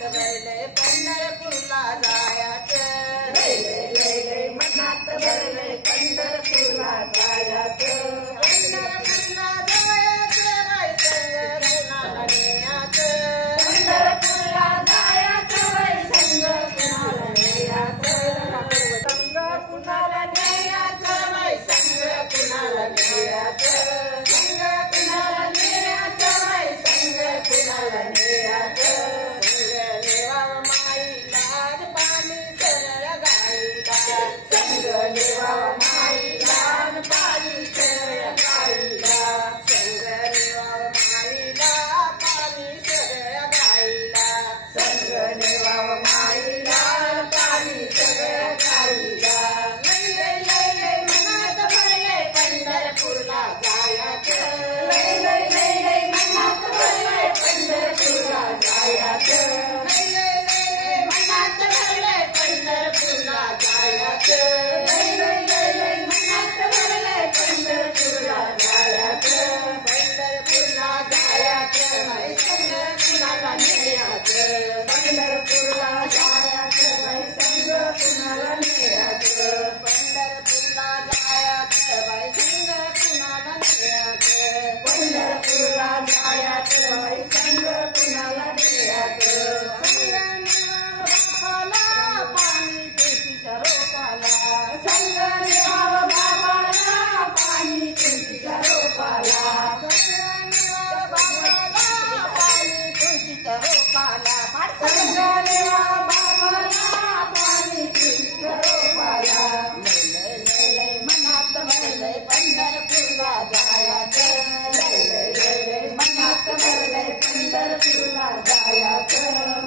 मनात भरले पंढरपूरला जायचं लय लय लय लय मनात भरले पंढरपूरला जायचं पंढरपूरला जायचं बाई संग कुणाला न्यायचं पंढरपूरला जायचं बाई संग कुणाला न्यायचं संग कुणाला न्यायचं बाई संग कुणाला न्यायचं संग कुणाला न्यायचं बाई संग कुणाला न्यायचं संग नेवाव माईला पाणी सरळ गाईला संग नेवाव माईला पाणी सरळ गाईला संग नेवाव माईला पाणी सरळ गाईला संग नेवाव माईला पाणी सगळ्या गाईला लय लय लय लय मनात भरले पंढरपूरला जायचं लय लय लय लय मनात भरले पंढरपूरला जायचं लय लय लय लय मनात भरले पंढरपूरला जायचं लय लय लय लय मनात भरले पंढरपूरला जायचं पंढरपूरला जायचं बाई संग कुणाला न्यायचं पंढरपूरला जायचं बाई संग कुणाला न्यायचं पंढरपूरला जायचं बाई संग कुणाला न्यायचं पंढरपूरला जायचं बाई संग कुणाला न्यायचं संग नेवाव बापाला पाणी तुळशीच्या रोपाला संग नेवाव बाबाला पाणी तुळशीच्या रोपाला संग नेवाव बापाला पाणी तुळशीच्या रोपाला संग नेवाव बाबाला पाणी तुळशीच्या रोपाला लय लय लय मनात भरलंय पंढरपूरला जायचं लय लय लय लय मनात भरलंय पंढरपूरला जायचं